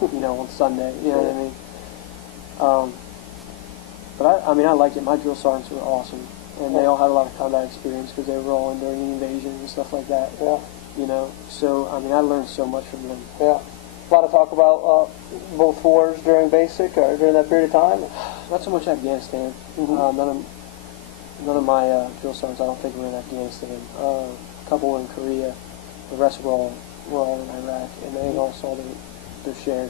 train, on Sunday. You know what I mean? But I liked it. My drill sergeants were awesome, and they all had a lot of combat experience because they were all in during the invasion and stuff like that. Yeah. So I learned so much from them. Yeah. A lot of talk about both wars during basic or during that period of time. Not so much Afghanistan. None of my drill sergeants, I don't think, were in Afghanistan. A couple were in Korea. The rest were all in Iraq, and they all saw their share.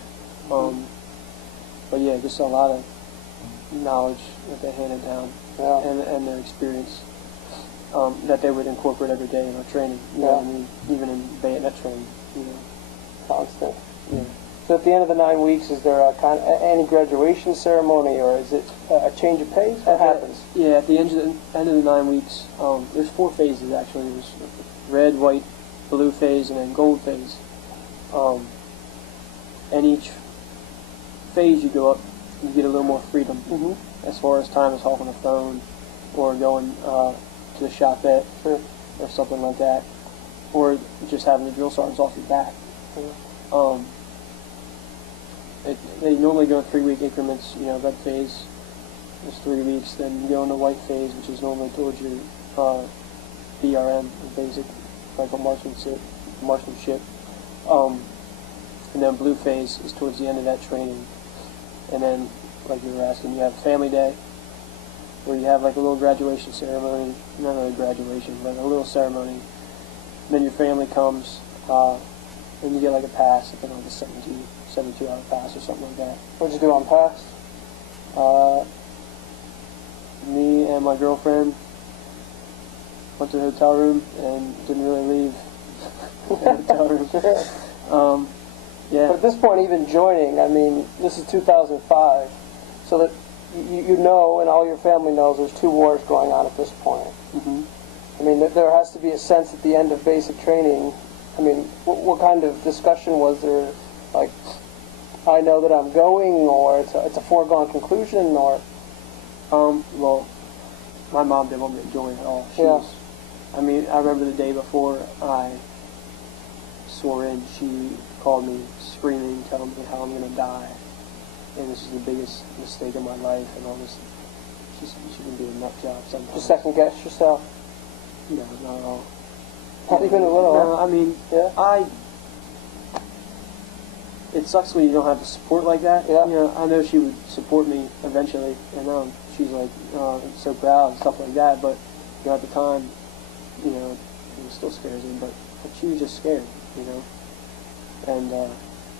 But yeah, just a lot of knowledge that they handed down, and their experience that they would incorporate every day in our training. You know what I mean? Even in bayonet training. Constant. Yeah. So at the end of the 9 weeks, is there any graduation ceremony, or is it a change of pace? What happens? Yeah, at the end of the 9 weeks, there's 4 phases actually. There's red, white, blue phase, and then gold phase. And each phase you go up, you get a little more freedom as far as time as talking on the phone or going to the shopette or something like that, or just having the drill sergeants off your back. They normally go in 3-week increments. Red phase is 3 weeks, then you go into white phase, which is normally towards your BRM, basic rifle marksmanship. And then blue phase is towards the end of that training. And then, like you were asking, you have family day, where you have like a little graduation ceremony. Not really graduation, but a little ceremony. And then your family comes, and you get like a pass, I think like a 72-hour pass or something like that. What'd you do on pass? Me and my girlfriend went to the hotel room and didn't really leave the hotel room. Yeah. But at this point, even joining, this is 2005, so that you know, and all your family knows, there's 2 wars going on at this point. There has to be a sense at the end of basic training. What kind of discussion was there? Like, I know that I'm going, or it's a foregone conclusion, or? Well, my mom didn't want me to join at all. I remember the day before I swore in, she called me screaming, telling me how I'm going to die, and this is the biggest mistake of my life, and all this. She can do a nut job sometimes. Just second guess yourself? No, not at all. Not even a little? No, it sucks when you don't have the support like that. Yeah. I know she would support me eventually, and she's like so proud and stuff like that. But at the time, it still scares me. But she was just scared, And did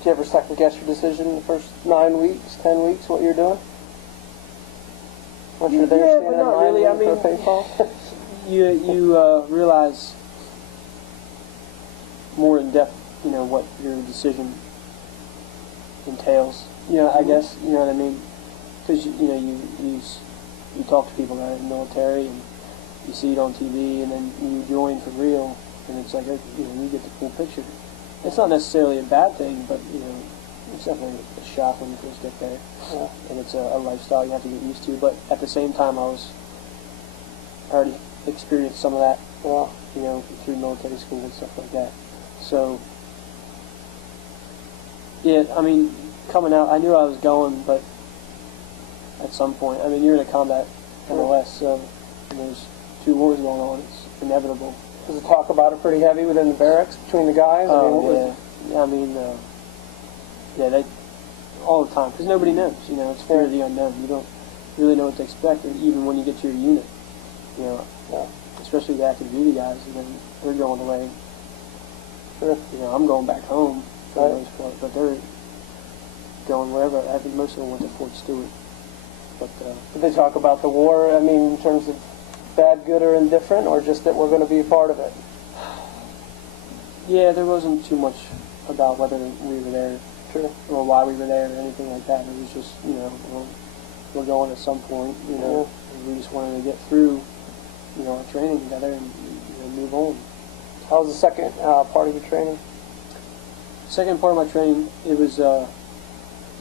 you ever second guess your decision in the first 9 weeks, 10 weeks, what you're doing? Once you're there, but not really. You realize more in depth, what your decision entails. I guess, you know what I mean? Because, you talk to people that are in the military, and you see it on TV, and then you join for real, and it's like, you get the full picture. It's not necessarily a bad thing, but, it's definitely a shock when you first get there. Yeah. And it's a lifestyle you have to get used to. But at the same time, I already experienced some of that, through military school and stuff like that. So, yeah, coming out, I knew I was going, but at some point, you're in a combat MOS, so there's 2 wars going on. It's inevitable. Does it talk about it pretty heavy within the barracks between the guys? They all the time, because nobody knows. It's fear of the unknown. You don't really know what to expect, even when you get to your unit. Especially the active duty guys, and then they're going away. Sure. I'm going back home for the most part, but they're going wherever. I think most of them went to Fort Stewart. But did they talk about the war? In terms of bad, good, or indifferent, or just that we're going to be a part of it? Yeah, there wasn't too much about whether we were there, or why we were there, or anything like that. It was just, we're going at some point, and we just wanted to get through, our training together and move on. How was the second part of your training? Second part of my training, it was a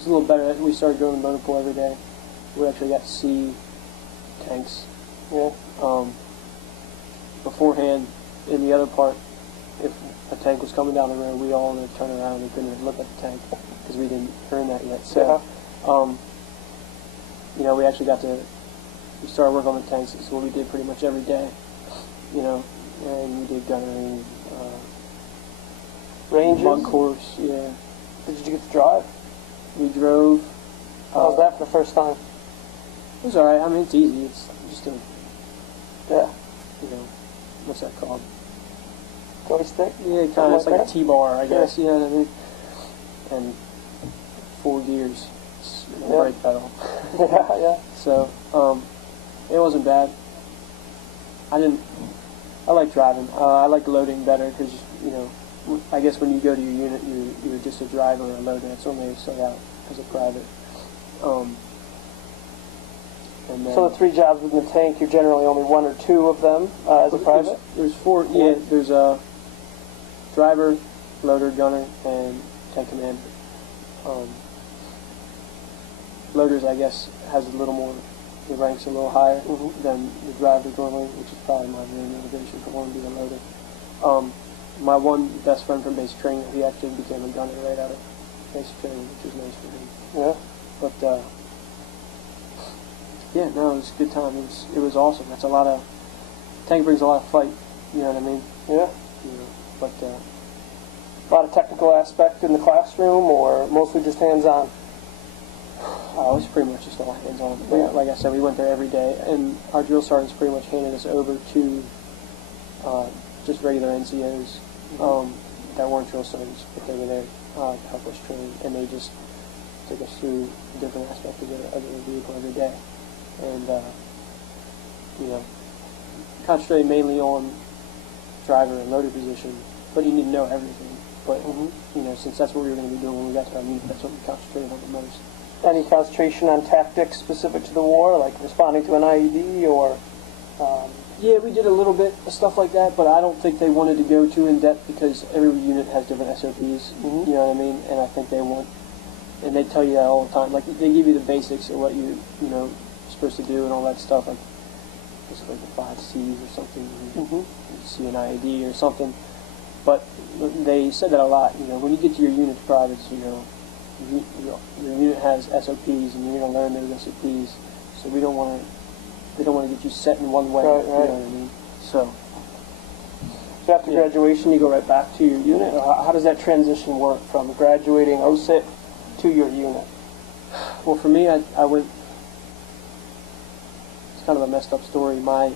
little better. We started going to motor pool every day. We actually got to see tanks. Yeah. Beforehand, in the other part, if a tank was coming down the road, we all would turn around and couldn't even look at the tank because we didn't earn that yet. So, you know, we actually we started working on the tanks. It's what we did pretty much every day, you know, and we did gunnery, ranges, bug course, yeah. Did you get to drive? We drove. How was that for the first time? It was alright. I mean, it's easy. It's just a, yeah, you know, what's that called? Joystick? Yeah, kind of. It's like a T-bar, I guess. You know what I mean? And 4 gears, and a brake pedal. Yeah, yeah. So, it wasn't bad. I like driving. I like loading better because, you know, I guess when you go to your unit, you're just a driver or a loader. That's only you start out as a private. And then So the 3 jobs within the tank, you're generally only 1 or 2 of them as a private? There's 4, yeah, there's a driver, loader, gunner, and tank commander. Loaders, I guess, has a little more, the rank's a little higher than the driver normally, which is probably my main motivation for wanting to be a loader. My one best friend from basic training, he actually became a gunner right out of basic training, which was nice for him. Yeah. But, yeah, no, it was a good time. It was awesome. That's a lot of, tank brings a lot of fight, you know what I mean? Yeah. You know, but, a lot of technical aspect in the classroom, or mostly just hands-on? it was pretty much just all hands-on. Yeah. Like I said, we went there every day, and our drill sergeants pretty much handed us over to just regular NCOs that weren't drill sergeants, but they were there to help us train, and they just took us through different aspects of the vehicle every day. And, you know, concentrating mainly on driver and loader position, but you need to know everything. But, you know, since that's what we were going to be doing when we got to our unit, that's what we concentrated on the most. Any concentration on tactics specific to the war, like responding to an IED, or... Yeah, we did a little bit of stuff like that, but I don't think they wanted to go too in-depth because every unit has different SOPs, you know what I mean? And I think they want, and they tell you that all the time. Like, they give you the basics of what you know, supposed to do and all that stuff, like, it's like the 5 C's or something, you see an IED or something. But they said that a lot, you know, when you get to your unit's privates, you know, your unit has SOPs and you're going to learn those SOPs, so they don't want to get you set in one way, right. You know what I mean? So after graduation, you go right back to your unit? Or how does that transition work from graduating OSIT to your unit? Well, for me, I went, it's kind of a messed up story. My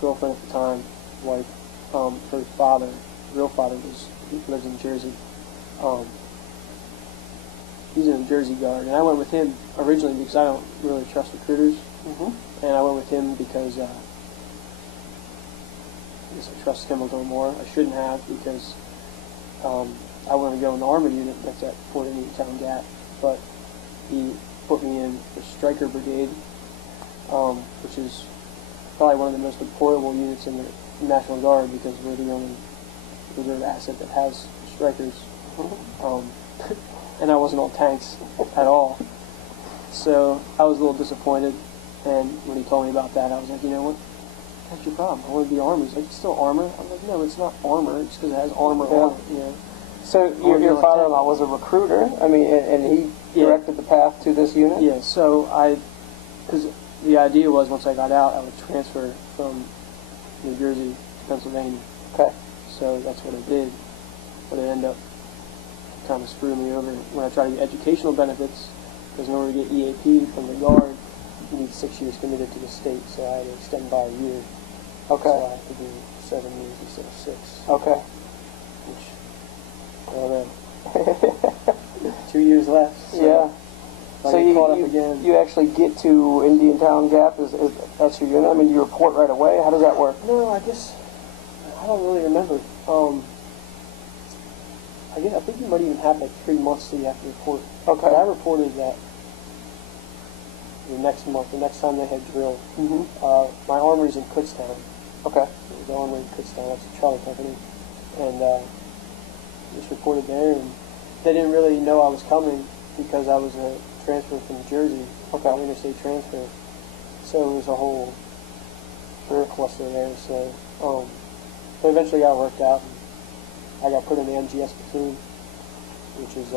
girlfriend at the time, wife, her father, real father, lives in Jersey. He's in a Jersey Guard, and I went with him originally because I don't really trust recruiters. And I went with him because I guess I trust Kimmel a little more. I shouldn't have because I wanted to go in the Armored unit that's at Fort Indian Town Gap, but he put me in the Stryker Brigade, which is probably one of the most deployable units in the National Guard because we're the only reserve asset that has Strykers. And I wasn't on tanks at all. So I was a little disappointed, and when he told me about that, I was like, you know what? That's your problem. I want to be Army. He's like, it's still armor. I'm like, no, it's not armor. It's because it has armor on it, you know. So your father-in-law was a recruiter, I mean, and he directed the path to this unit? Yeah, so because the idea was once I got out, I would transfer from New Jersey to Pennsylvania. Okay. So that's what I did, but it ended up kind of screwing me over when I tried to get educational benefits, because in order to get EAP from the Guard, you need 6 years committed to the state, so I had to extend by a year. Okay. So I have to do 7 years instead of 6. Okay. Which, I don't know. 2 years left. So yeah. So you actually get to Indian Town Gap, is that's your unit? I mean, do you report right away? How does that work? No, I guess, I don't really remember. I think you might even have like 3 months till you have to report. Okay. But I reported that the next month, the next time they had drill. My armory's in Kutztown. Okay. The armory in Kutztown, that's a Charlie company. And just reported there, and they didn't really know I was coming because I was a transfer from Jersey. Okay. Interstate transfer. So it was a whole cluster there. So they eventually got worked out. I got put in the MGS platoon, which is